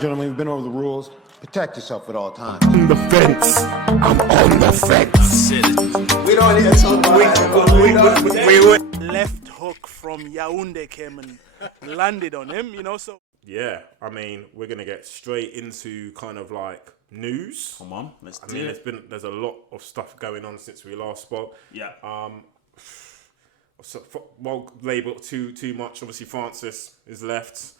gentlemen, we've been over the rules. Protect yourself at all times. On the fence. I'm on the fence. We don't need to talk about we left hook from Yaoundé came and landed on him, you know, so. Yeah, I mean, we're going to get straight into kind of like news. Come on, let's do it. There's a lot of stuff going on since we last spoke. Yeah. So, well, label too much. Obviously, Francis is left.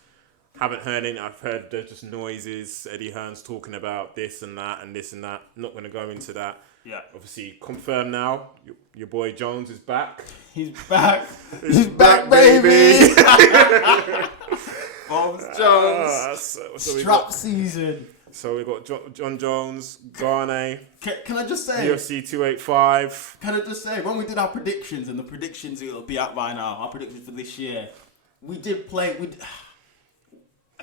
Haven't heard any. I've heard there's just noises. Eddie Hearn's talking about this and that and this and that. Not going to go into that. Yeah. Obviously, confirmed now. Your boy Jones is back. He's back. He's back, baby. Bones Jones. So Strap season. So we got Jon Jones, Ghana. Can I just say? UFC 285. Can I just say, when we did our predictions, and the predictions it'll be out by now, our predictions for this year, we did play.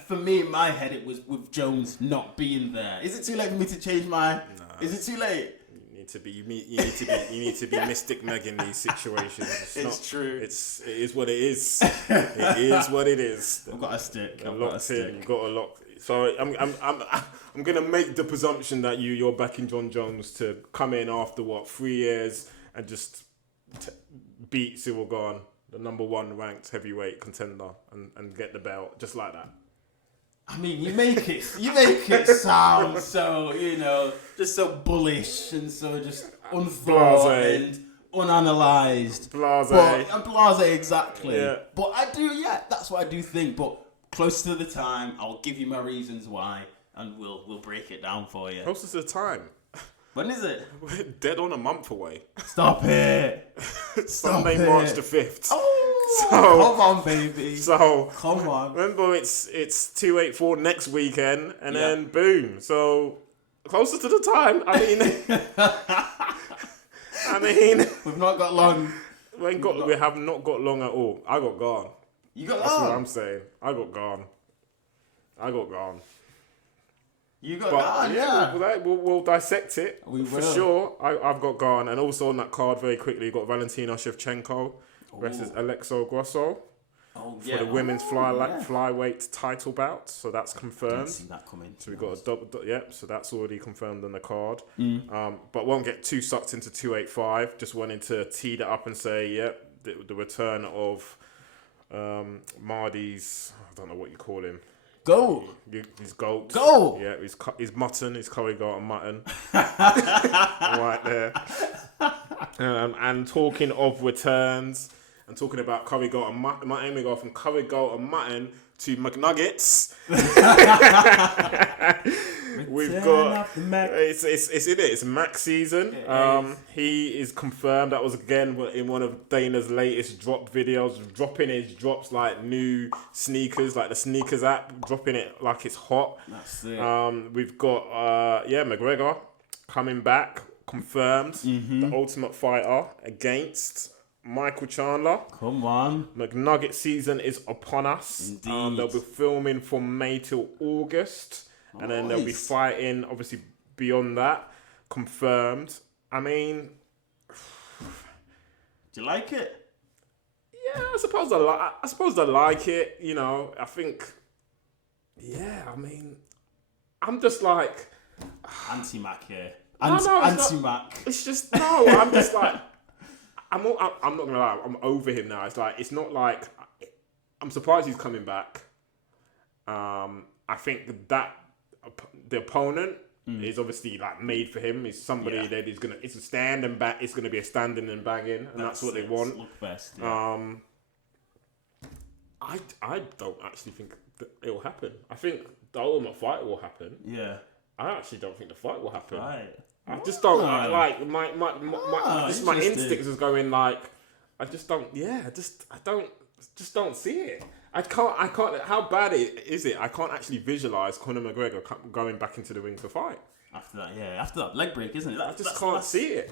For me, in my head, it was with Jones not being there. Is it too late for me to change my? No. Is it too late? You need to be Mystic Meg in these situations. It's true. It is what it is. It is what it is. I've got a stick. You've got a lock. So I'm gonna make the presumption that you're backing Jon Jones to come in after 3 years and just beat Cyril Gane, the number 1 ranked heavyweight contender, and get the belt just like that. I mean, you make it sound so, just so bullish and so just unthought and unanalyzed. Blasé, exactly. Yeah. But that's what I do think. But close to the time, I'll give you my reasons why, and we'll break it down for you. Close to the time. When is it? We're dead on a month away. Stop it. Sunday, March the 5th. Oh, come on, baby. So come on. Remember, it's 284 next weekend, and then boom. So closer to the time. I mean, we've not got long. We have not got long at all. I got gone. You got That's long. what I'm saying. I got gone. You got gone, yeah. We'll dissect it for will. sure. I've got gone, and also on that card very quickly, you got Valentina Shevchenko versus Alexa Grosso for the women's flyweight title bout. So that's confirmed. Didn't see that coming. So we got a double. So that's already confirmed on the card. But won't get too sucked into 285. Just wanted to tee that up and say, the return of Mardy's. I don't know what you call him. Go. His goat. Go. Yeah, his mutton, his curry goat and mutton. Right there. And talking of returns, and talking about curry goat and mutton, we go from curry goat and mutton to McNuggets. We've got it's Mac season. He is confirmed. That was again in one of Dana's latest drop videos, dropping his drops like new sneakers, like the sneakers app, dropping it like it's hot. That's it. We've got McGregor coming back, confirmed. The Ultimate Fighter against Michael Chandler. Come on. McNugget season is upon us. Indeed. They'll be filming from May till August. And then they'll be fighting, obviously, beyond that. Confirmed. I mean... Do you like it? Yeah, I suppose I like it. I think... Yeah, I mean... I'm just like... Anti-Mac here. Anti-Mac. It's just... No, I'm just like... I'm not going to lie. I'm over him now. It's not like... I'm surprised he's coming back. I think that... The opponent is obviously like made for him. He's somebody that is it's a stand and back. It's gonna be a standing and banging, and that's what they want. Look best. Yeah. I don't actually think that it will happen. I think the Ultimate Fight will happen. Yeah. I actually don't think the fight will happen. Right. I just don't like my instincts is going like I just don't. Yeah, I don't see it. I can't. How bad is it? I can't actually visualize Connor McGregor going back into the ring to fight. After that leg break, isn't it? I just can't see it.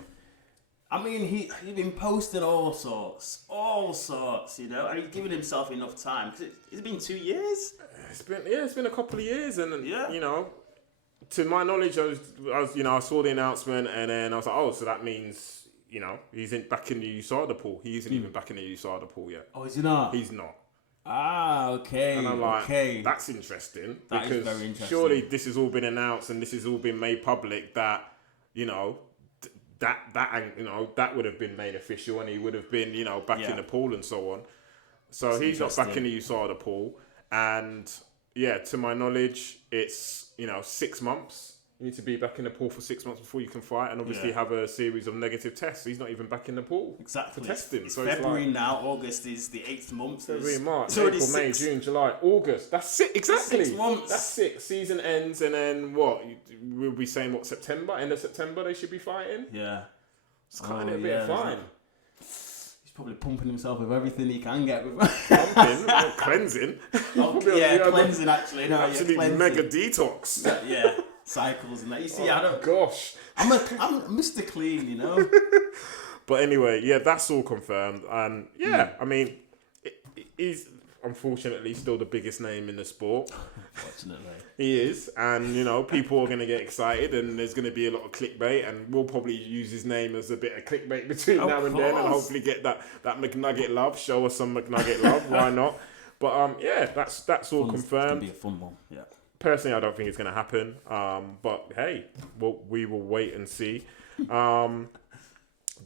I mean, he's been posting all sorts, and he's given himself enough time because it's been 2 years. It's been a couple of years, and to my knowledge, I saw the announcement, and then I was like, oh, so that means he's back in the USADA pool. He isn't even back in the USADA pool yet. Oh, is he not? He's not. Okay. And I'm like, okay. that's interesting. That is because very interesting. surely this has all been announced and this has all been made public that, you know, that would have been made official and he would have been, you know, back in the pool and so on. So That's he's not back in the USADA pool. And yeah, to my knowledge, it's, you know, 6 months. You need to be back in the pool for 6 months before you can fight and obviously have a series of negative tests. He's not even back in the pool Exactly. for testing. It's so February it's like, now. August is the 8th month. February, March, it's already April, May, June, July, August. That's it. Exactly. 6 months. That's 6. Season ends and then what? We'll be saying what, September? End of September they should be fighting? Yeah. It's kind of a bit of fine. He's probably pumping himself with everything he can get with. Pumping, not cleansing. Cleansing actually. No, Absolute mega detox. Yeah. Cycles and that. You see, I don't. Gosh. I'm Mr. Clean, you know. But anyway, yeah, that's all confirmed, and yeah, I mean, he's unfortunately still the biggest name in the sport. Unfortunately, he is, and you know, people are going to get excited, and there's going to be a lot of clickbait, and we'll probably use his name as a bit of clickbait between now and then, and hopefully get that McNugget love. Show us some McNugget love. Why not? But yeah, that's all confirmed. It's gonna be a fun one. Yeah. Personally, I don't think it's going to happen. But hey, we will wait and see. Then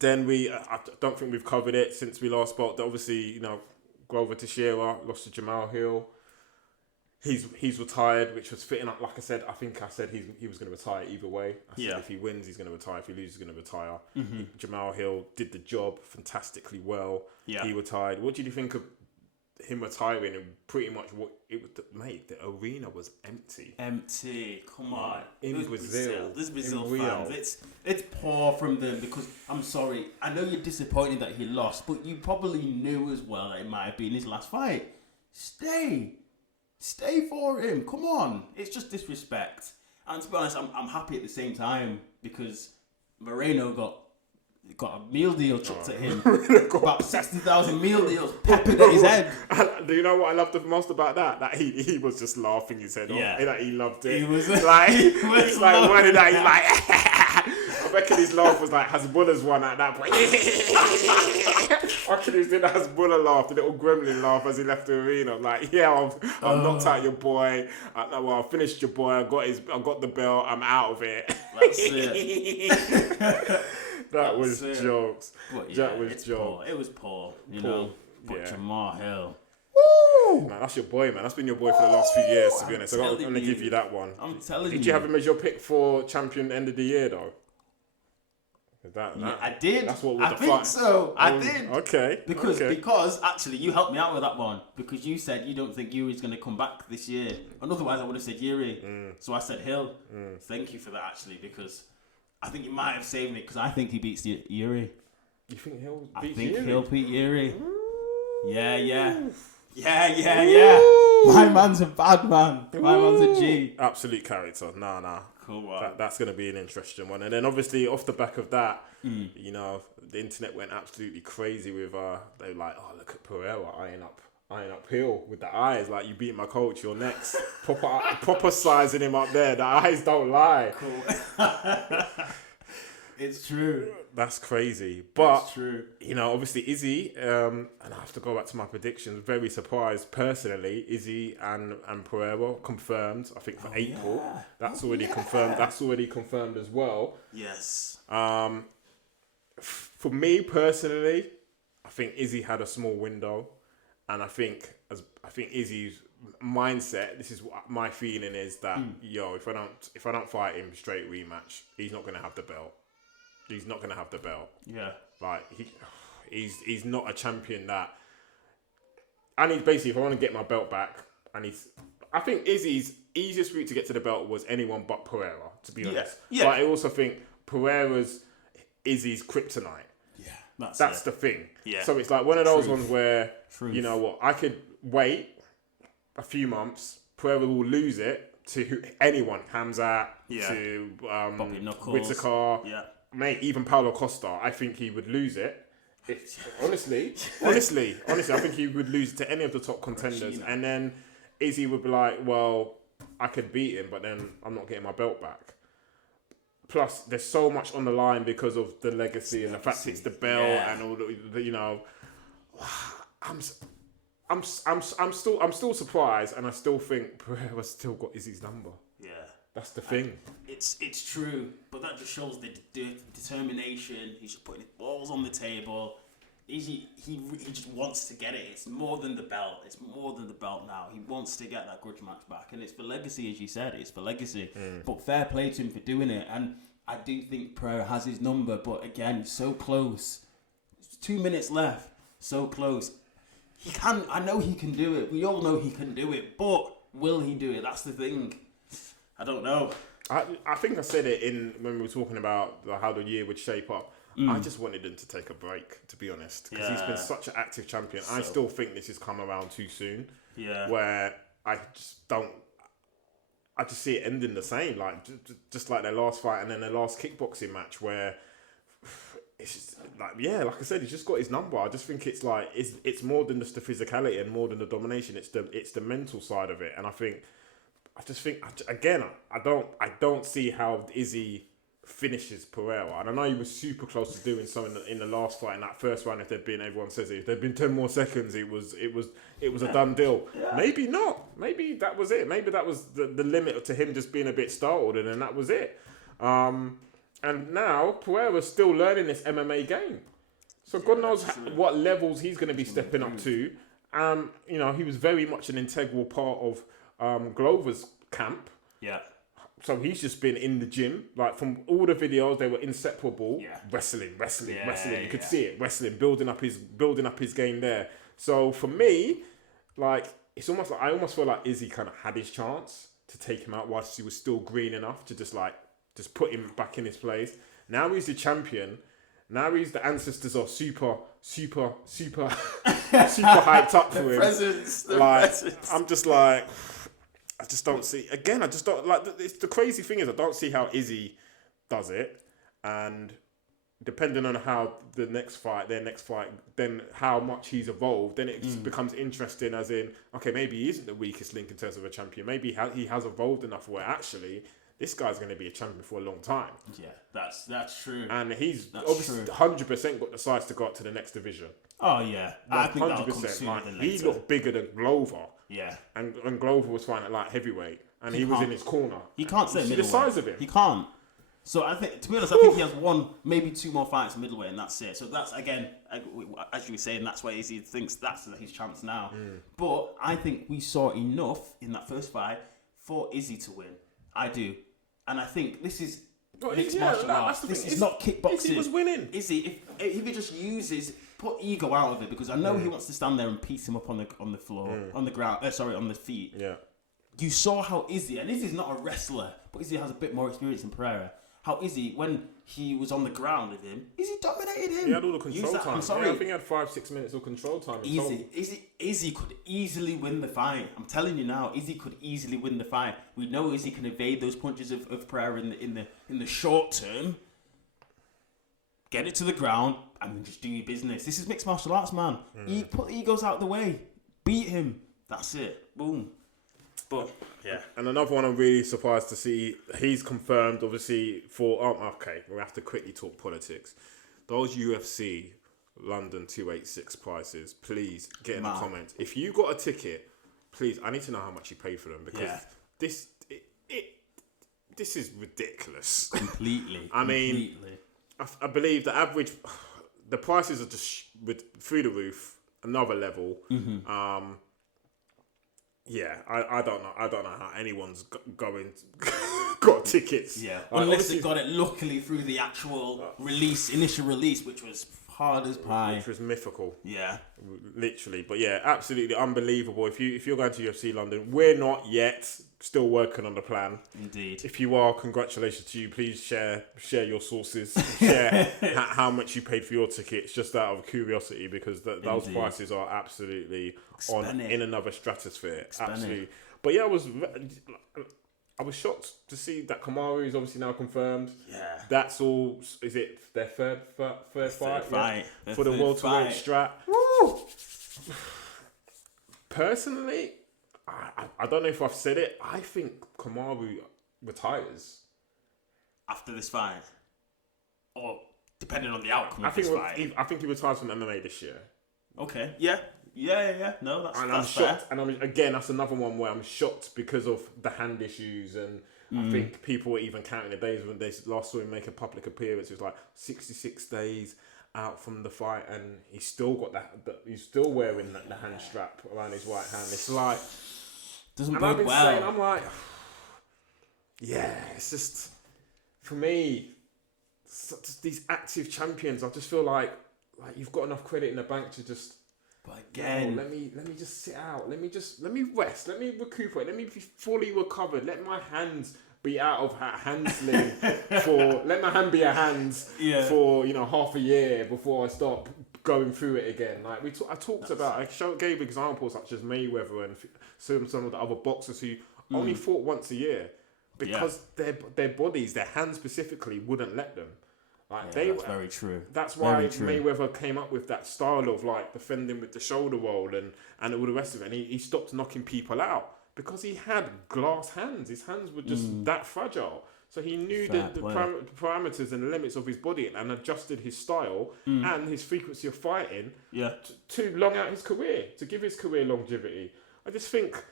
I don't think we've covered it since we last spoke. Obviously, you know, Grover Teixeira lost to Jamal Hill. He's retired, which was fitting up. Like I said he was going to retire either way. I said if he wins, he's going to retire. If he loses, he's going to retire. Mm-hmm. Jamal Hill did the job fantastically well. Yeah. He retired. What did you think of him retiring and pretty much what it was? Mate, the arena was empty. Come on. In Brazil. This Brazil fans. It's poor from them because I'm sorry. I know you're disappointed that he lost, but you probably knew as well that it might have been his last fight. Stay for him. Come on. It's just disrespect. And to be honest, I'm happy at the same time because Moreno got a meal deal chucked at him. About 60,000 meal deals peppered at his head. Do you know what I loved the most about that? That he was just laughing his head off. That he loved it. He was like, he's like, one of that, he's like, I reckon his laugh was like Hasbullah's one at that point. I reckon he did Hasbullah laugh, the little gremlin laugh as he left the arena. Like, yeah, I've knocked out your boy. I finished your boy. I got the belt. I'm out of it. That's it. That was jokes. That was jokes. Poor. It was poor, you know. But Jamal Hill. Woo! Man, that's your boy, man. That's been your boy for the last few years, to be honest. I'm going to give you that one. I'm telling you. Did you have him as your pick for champion end of the year, though? I did. That's what I think so. I did. Okay. Because actually you helped me out with that one because you said you don't think Yuri's going to come back this year. And otherwise I would have said Yuri. So I said Hill. Thank you for that actually because I think you might have saved me because I think he beats Yuri. You think Hill beats I think Yuri? he'll beat Yuri. Yeah. My man's a bad man. My man's a G. Absolute character. Nah. Cool. That's going to be an interesting one. And then obviously off the back of that, you know, the internet went absolutely crazy with they were like, oh, look at Pereira eyeing up Hill with the eyes. Like, you beat my coach, you're next. proper sizing him up there. The eyes don't lie. Cool. It's true. That's crazy. But, it's true. You know, obviously Izzy, and I have to go back to my predictions, very surprised personally, Izzy and Pereira confirmed, I think for April. Yeah. That's already confirmed. That's already confirmed as well. Yes. For me personally, I think Izzy had a small window. And I think Izzy's mindset, this is what my feeling is that, if I don't fight him straight rematch, he's not going to have the belt. He's not going to have the belt. Yeah. Like, he's not a champion that... I need, basically, if I want to get my belt back, I think Izzy's easiest route to get to the belt was anyone but Pereira, to be honest. Yeah. But I also think Pereira's Izzy's kryptonite. Yeah. That's the thing. Yeah. So it's like one of those ones where, you know what, I could wait a few months, Pereira will lose it to anyone, Hamzat, to Whittaker. Yeah. Mate, even Paulo Costa, I think he would lose it. Honestly, I think he would lose to any of the top contenders. And then Izzy would be like, well, I could beat him, but then I'm not getting my belt back. Plus, there's so much on the line because of the legacy and the fact it's the belt and all the, you know. I'm still surprised, and I still think Pereira's still got Izzy's number. Yeah. That's the thing. It's true, but that just shows the determination. He's just putting his balls on the table. He just wants to get it. It's more than the belt. It's more than the belt now. He wants to get that grudge match back, and it's for legacy, as you said. It's for legacy. But fair play to him for doing it, and I do think Pereira has his number. But again, so close. 2 minutes left. So close. He can. I know he can do it. We all know he can do it, but will he do it? That's the thing. I don't know. I think I said it when we were talking about how the year would shape up. I just wanted him to take a break, to be honest, because he's been such an active champion. I still think this has come around too soon. Yeah. Where I just see it ending the same, like just like their last fight and then their last kickboxing match, where it's just like I said, he's just got his number. I just think it's like it's more than just the physicality and more than the domination. It's the mental side of it, and I don't see how Izzy finishes Pereira. And I know he was super close to doing something in the last fight, in that first round. Everyone says if there'd been 10 more seconds, it was a done deal. Yeah. Maybe not. Maybe that was it. Maybe that was the limit to him just being a bit startled, and then that was it. And now Pereira's still learning this MMA game. So God knows what levels he's going to be stepping up to. He was very much an integral part of Glover's camp. Yeah. So he's just been in the gym. Like, from all the videos, they were inseparable. Yeah. Wrestling. You could see it. Wrestling, building up his game there. So for me, like, it's almost like I almost feel like Izzy kind of had his chance to take him out whilst he was still green enough to just put him back in his place. Now he's the champion. Now the ancestors are super hyped up for him. Presence. I'm just like, I just don't see. Again, I just don't like. It's the crazy thing is, I don't see how Izzy does it, and depending on how their next fight, then how much he's evolved, then it becomes interesting. As in, okay, maybe he isn't the weakest link in terms of a champion. Maybe he has evolved enough where actually this guy's going to be a champion for a long time. Yeah, that's true. And he's obviously 100% got the size to go up to the next division. Oh yeah, I think 100%. He looked bigger than Glover. Yeah, and Glover was fighting at light heavyweight, and he was in his corner. He can't say middleweight. The size of him. He can't. So I think, to be honest, I think he has one, maybe two more fights in middleweight, and that's it. So that's, again, as you were saying, that's why Izzy thinks that's his chance now. But I think we saw enough in that first fight for Izzy to win. I do, and I think this is mixed martial arts. This is not kickboxing. Izzy was winning. Izzy, if he just put ego out of it, because I know he wants to stand there and piece him up on the floor, on the ground. On the feet. Yeah. You saw how Izzy, and Izzy's not a wrestler, but Izzy has a bit more experience than Pereira. How Izzy, when he was on the ground with him, Izzy dominated him. He had all the control time. I'm sorry. Yeah, I think he had 5-6 minutes of control time. Izzy could easily win the fight. I'm telling you now, Izzy could easily win the fight. We know Izzy can evade those punches of Pereira in the short term. Get it to the ground and then just do your business. This is mixed martial arts, man. Put the egos out of the way. Beat him. That's it. Boom. But yeah, and another one I'm really surprised to see. He's confirmed, obviously, for okay, we have to quickly talk politics. Those UFC London 286 prices, please get in the comments. If you got a ticket, please, I need to know how much you paid for them, because this is ridiculous. Completely. I mean, I believe the average, the prices are just through the roof, another level. Yeah, I don't know. I don't know how anyone's got tickets. Yeah, unless they got it luckily through the actual initial release, which was hard as pie, which was mythical. Yeah, literally. But yeah, absolutely unbelievable. If you're going to UFC London, we're not yet. Still working on the plan. Indeed. If you are, congratulations to you. Please share your sources. Share how much you paid for your tickets, just out of curiosity, because those prices are absolutely in another stratosphere. Absolutely. But yeah, I was shocked to see that Kamaru is obviously now confirmed. Yeah. That's all. Is it their third fight? Yeah? For the welterweight strat. Woo! Personally, I don't know if I've said it. I think Kamaru retires after this fight, or depending on the outcome of this fight. I think he retires from MMA this year. Okay. Yeah. Yeah. No, that's And that's I'm shocked, fair. and that's another one where I'm shocked because of the hand issues, and I think people were even counting the days when they last saw him make a public appearance. It was like 66 days out from the fight, and he's still got he's still wearing the hand strap around his right hand. It's like, Doesn't and I've bode been saying, well. I'm like, yeah, it's just, for me, these active champions, I just feel like you've got enough credit in the bank to just. But again, let me just sit out. Let me rest. Let me recuperate. Let me be fully recovered. Let my hands be out of hand sling let my hand be a hands for half a year before I start going through it again. Like I gave examples such as Mayweather and some of the other boxers who only fought once a year because their bodies, their hands specifically, wouldn't let them. Like that's very true. That's why Mayweather came up with that style of like defending with the shoulder roll and all the rest of it. And he stopped knocking people out because he had glass hands. His hands were just that fragile. So he knew the parameters and the limits of his body and adjusted his style and his frequency of fighting to long out his career, to give his career longevity. I just think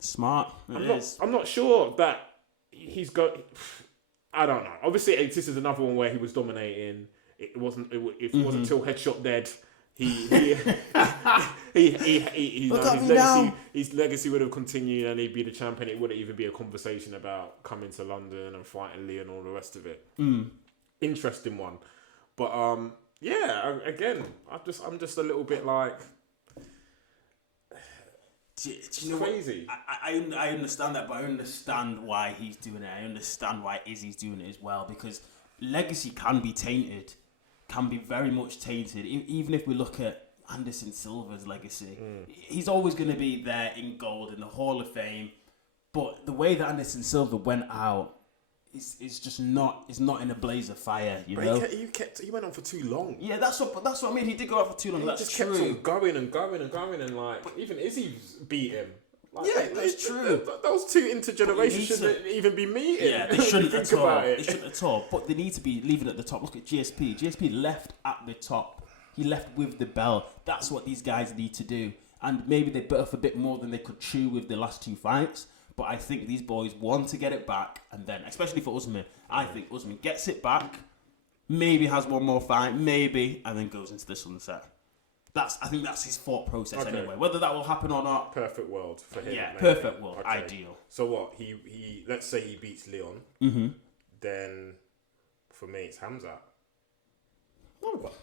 smart. I'm not sure that he's got. I don't know. Obviously, this is another one where he was dominating. It wasn't until Headshot dead. His legacy would have continued, and he'd be the champion. It wouldn't even be a conversation about coming to London and fighting Lee and all the rest of it. Interesting one, but again, I'm just a little bit like. Do you know crazy. I understand that, but I understand why he's doing it. I understand why Izzy's doing it as well, because legacy can be tainted, can be very much tainted. Even if we look at Anderson Silva's legacy, he's always going to be there in gold in the Hall of Fame. But the way that Anderson Silva went out is just not. It's not in a blaze of fire. You know, he went on for too long. Yeah, that's what I mean. He did go out for too long. That's just true. kept on going and like even Izzy beat him. Like, that's true. Those two intergenerations shouldn't even be meeting. Yeah, they shouldn't at all. About it. They shouldn't at all. But they need to be leaving at the top. Look at GSP. GSP left at the top. He left with the belt. That's what these guys need to do. And maybe they bit off a bit more than they could chew with the last two fights. But I think these boys want to get it back, and then, especially for Usman, I think Usman gets it back, maybe has one more fight, maybe, and then goes into the sunset. I think that's his thought process anyway. Whether that will happen or not. Perfect world for him. Yeah, maybe. perfect world. Okay. Ideal. So what? He let's say he beats Leon. Then for me it's Hamzat.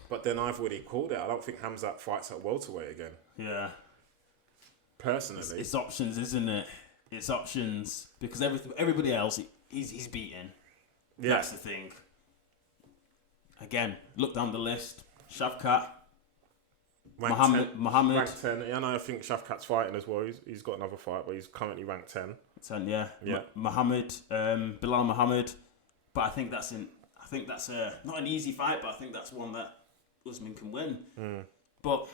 But then I've already called it. I don't think Hamzat fights at welterweight again. Yeah. Personally, it's options, isn't it? It's options because everybody else he's beaten. Yeah. That's the thing. Again, look down the list. Shavkat. Muhammad. Ranked 10. Yeah, I think Shavkat's fighting as well. He's got another fight, but he's currently ranked 10. 10, yeah. Yeah. Muhammad, Bilal Muhammad. But I think that's not an easy fight, but I think that's one that Usman can win. But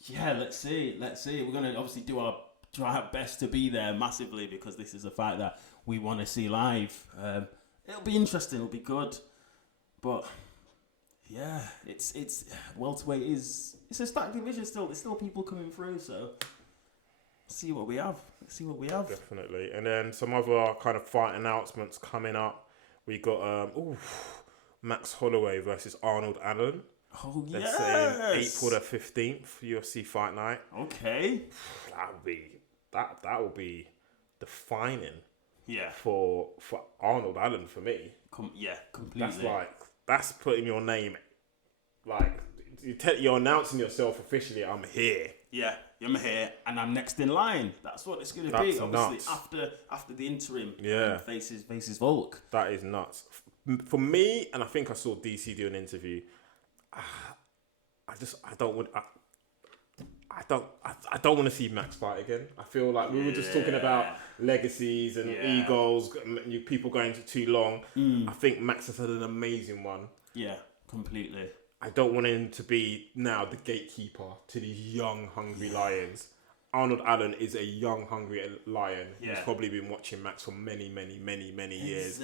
yeah, let's see. We're gonna obviously try our best to be there massively because this is a fight that we want to see live. It'll be interesting. It'll be good. But yeah, it's welterweight it's a stacked division still. There's still people coming through. So let's see what we have. Definitely. And then some other kind of fight announcements coming up. We got Max Holloway versus Arnold Allen. Oh yes. That's saying April the 15th, UFC Fight Night. Okay. That will be defining. Yeah. For Arnold Allen for me. Yeah, completely. That's putting your name, you're announcing yourself officially. I'm here. Yeah, I'm here, and I'm next in line. That's what it's going to be. Obviously, after the interim, faces Volk. That is nuts for me. And I think I saw DC do an interview. I don't want to see Max fight again. I feel like we were just talking about legacies and egos, people going too long. I think Max has had an amazing one. Yeah, completely. I don't want him to be now the gatekeeper to these young, hungry lions. Arnold Allen is a young, hungry lion who's probably been watching Max for many years,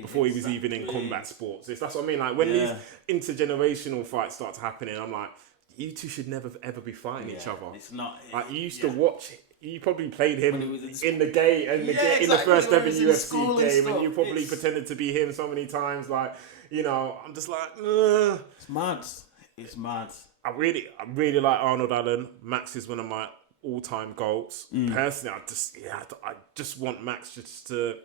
before he was even in combat sports. That's what I mean. Like when these intergenerational fights start happening, I'm like, you two should never ever be fighting each other. It's not. Like you used to watch. You probably played him When he was in the game and in the first ever UFC game, and you probably It's pretended to be him so many times. Like, I'm just like, ugh. It's mad. It's mad. I really like Arnold Allen. Max is one of my all-time GOATs. Personally, I just want Max just to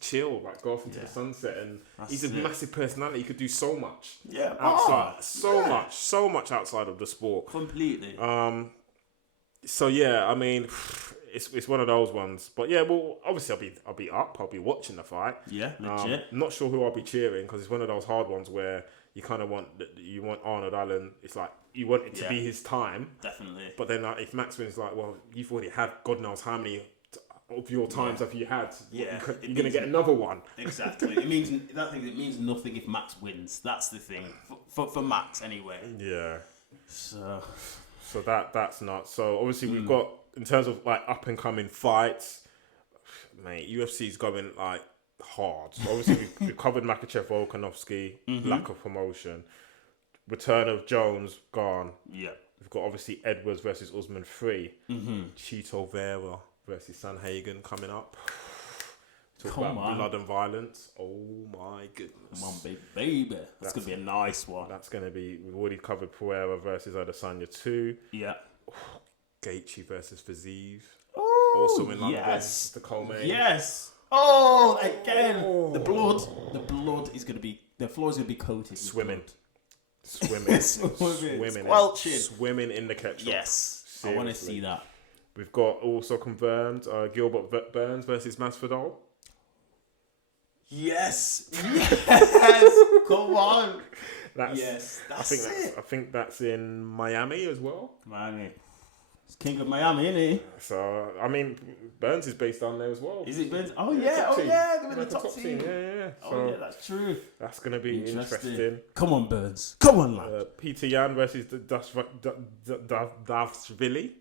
chill, like go off into the sunset, and he's a massive personality. He could do so much. Yeah, outside, so much outside of the sport. Completely. So yeah, I mean, it's one of those ones. But yeah, well, obviously I'll be up. I'll be watching the fight. Yeah, legit. Not sure who I'll be cheering because it's one of those hard ones where you kind of want Arnold Allen. It's like you want it to be his time. Definitely. But then if Max wins, like, well, you've already had God knows how many of your times have you had. Yeah, you're gonna get another one. Exactly. It means nothing if Max wins. That's the thing for Max anyway. Yeah. So that's not. So obviously we've got, in terms of like up and coming fights, mate, UFC's going like hard. So obviously we've covered Makachev, Volkanovski, lack of promotion, return of Jones gone. Yeah. We've got obviously Edwards versus Usman 3, Chito Vera versus Sanhagen coming up. Talk about blood and violence. Oh my goodness. Come on, baby. That's going to be a nice one. That's going to be... We've already covered Pereira versus Adesanya 2. Yeah. Gaethje versus Fiziev. Oh, also in London. Yes. The co-main. Yes. Oh, again. The blood is going to be... The floor is going to be coated Swimming. Swimming. Swimming in the ketchup. Yes. Seriously. I want to see that. We've got also confirmed Gilbert Burns versus Masvidal. Yes. Yes. Come on. That's it. I think that's in Miami as well. Miami. It's King of Miami, isn't he? So, I mean, Burns is based down there as well. Is it Burns? Oh, yeah. They're in the top team. Yeah. So, yeah, that's true. That's going to be interesting. Come on, Burns. Come on, lad. Peter Yan versus Davsvili.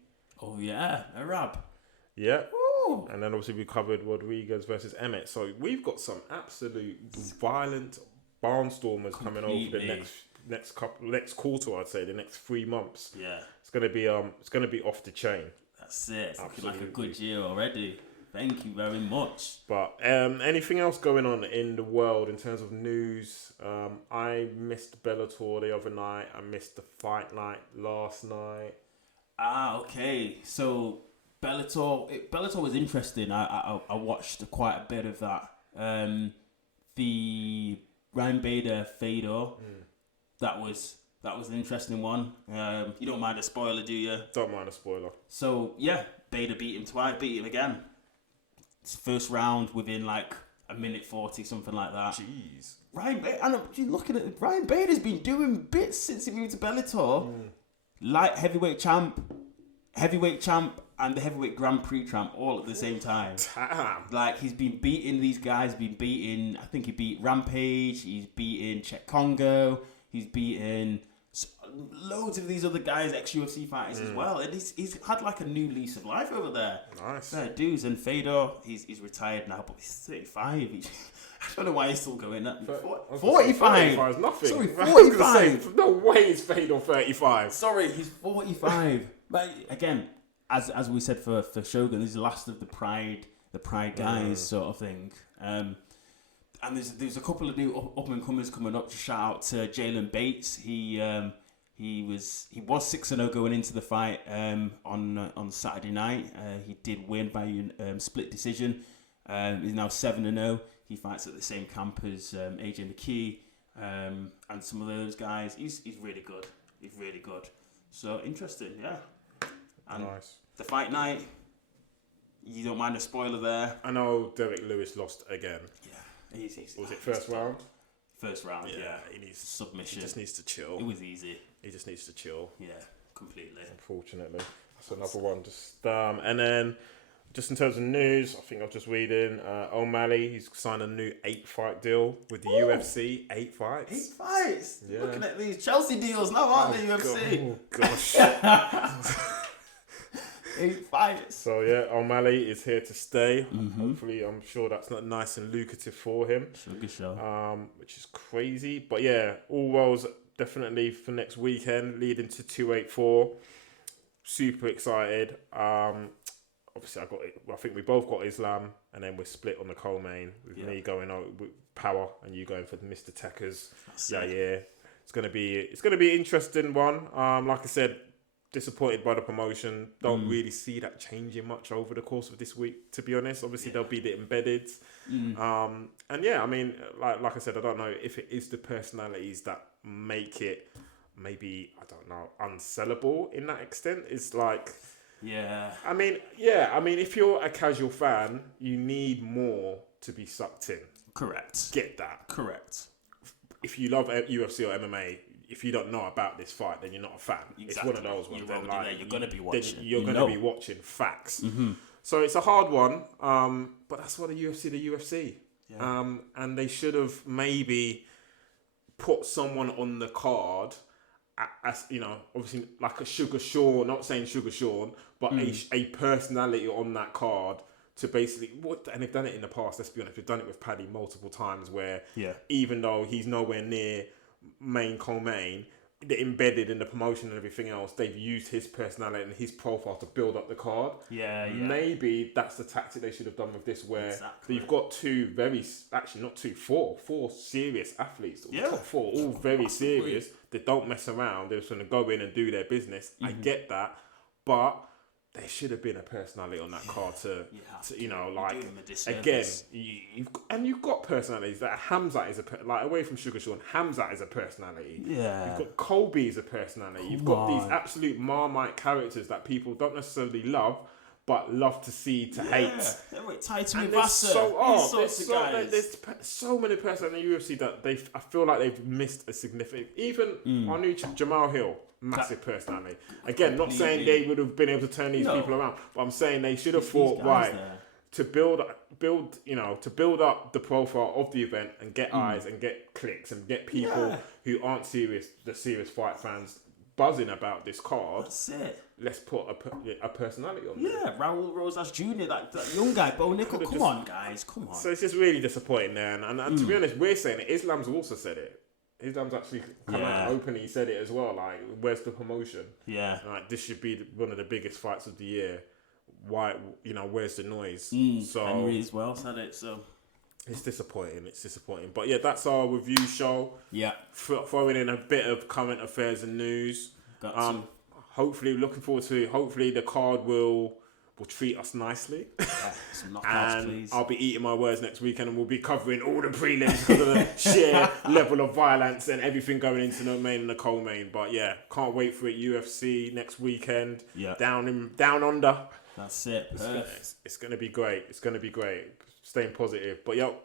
Oh, yeah. Arab. Yeah. And then obviously we covered Rodriguez versus Emmett. So we've got some absolute violent barnstormers coming over the next quarter. I'd say the next 3 months. Yeah, it's gonna be off the chain. That's it. It's looking like a good year already. Thank you very much. But anything else going on in the world in terms of news? I missed Bellatr the other night. I missed the fight night last night. Okay. So Bellatr was interesting. I watched quite a bit of that. The Ryan Bader Fedor, that was an interesting one. You don't mind a spoiler, do you? Don't mind a spoiler. So yeah, Bader beat him twice, beat him again. It's first round within like a minute 40, something like that. Jeez. Ryan Bader, and I'm looking at Ryan Bader's been doing bits since he moved to Bellator. Light heavyweight champ, and the heavyweight Grand Prix champ all at the same time. Damn. Like, he's been beating these guys. I think he beat Rampage. He's beaten Czech Congo. He's beaten loads of these other guys, ex-UFC fighters as well. And he's had like a new lease of life over there. Nice. Dudes. And Fedor, he's retired now, but he's 35. I don't know why he's still going at 45. 35 is nothing. Sorry, 45. No way is Fedor 35. Sorry, he's 45. But again, as we said for Shogun, this is the last of the Pride guys sort of thing. And there's a couple of new up and comers coming up. Just shout out to Jalen Bates. He was 6-0 going into the fight on Saturday night. He did win by split decision. He's now 7-0. He fights at the same camp as AJ McKee and some of those guys. He's really good. He's really good. So interesting, yeah. And nice. The fight night, you don't mind a spoiler there? I know Derek Lewis lost again. Yeah, easy. Was it first round? First round, yeah. He needs submission. He just needs to chill. It was easy. He just needs to chill. Yeah, completely. Unfortunately, that's another one. Just and then, just in terms of news, I think I was just reading O'Malley. He's signed a new 8-fight deal with the UFC. 8 fights. 8 fights. Yeah. Looking at these Chelsea deals now, aren't they? UFC. Oh gosh. 8 fights. So yeah, O'Malley is here to stay. Hopefully, I'm sure that's not nice and lucrative for him. Sugar show. Which is crazy. But yeah, all roles definitely for next weekend, leading to 284. Super excited. Obviously, I think we both got Islam, and then we're split on the co-main with me going out with Power and you going for the Mr. Techers. Yeah. It's gonna be an interesting one. Like I said, disappointed by the promotion. Don't really see that changing much over the course of this week, to be honest. Obviously, there'll be the embedded. And yeah, I mean, like I said, I don't know if it is the personalities that make it maybe, I don't know, unsellable in that extent. It's like, I mean, if you're a casual fan, you need more to be sucked in. Correct. Get that. Correct. If you love UFC or MMA, if you don't know about this fight, then you're not a fan. Exactly. It's one of those ones. You're going to be watching. You're going to be watching facts. So it's a hard one, but that's why the UFC. Yeah. And they should have maybe put someone on the card as, you know, obviously like a Sugar Sean, not saying Sugar Sean, but a personality on that card to basically, and they've done it in the past, let's be honest, we've done it with Paddy multiple times where even though he's nowhere near main co-main, the embedded in the promotion and everything else, they've used his personality and his profile to build up the card. Maybe that's the tactic they should have done with this, where you've got four serious athletes. Top four, all very serious. They don't mess around. They're just going to go in and do their business. I get that, but there should have been a personality on that card to you know, like, again, you've got personalities. That Hamzat is away from Sugar Sean, Hamzat is a personality. You've got Colby is a personality. You've got these absolute Marmite characters that people don't necessarily love, but love to see to hate. There's so many personalities in the UFC that I feel like they've missed a significant. Even our new Jamal Hill, massive personality. Again, not saying they would have been able to turn these people around, but I'm saying they should have thought to build up the profile of the event and get eyes and get clicks and get people who aren't serious fight fans buzzing about this card. That's it. Let's put a personality on there. Yeah, Raul Rosas Jr., that young guy, Bo Nickel. Come on, guys, come on. So it's just really disappointing there. And to be honest, we're saying it. Islam's also said it. Islam's actually come out openly said it as well. Like, where's the promotion? Yeah. Like, this should be one of the biggest fights of the year. Why, you know, where's the noise? So Henry as well said it, so... It's disappointing. But yeah, that's our review show. Yeah. Throwing in a bit of current affairs and news. Hopefully, looking forward to. Hopefully, the card will treat us nicely. Some knockouts, please. I'll be eating my words next weekend, and we'll be covering all the prelims because of the sheer level of violence and everything going into the main and the co-main. But yeah, can't wait for it. UFC next weekend. Yeah. Down under. That's it. It's gonna be great. Staying positive. But yo,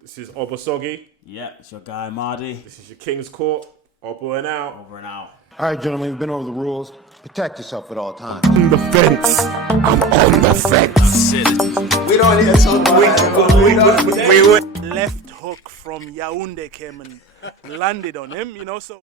this is Obosogi. Yeah, it's your guy Mardy. This is your King's Court. Over and out. All right, gentlemen, we've been over the rules. Protect yourself at all times. On the fence. I'm on the fence. We don't need to talk about Left hook from Yaoundé came and landed on him, you know, so...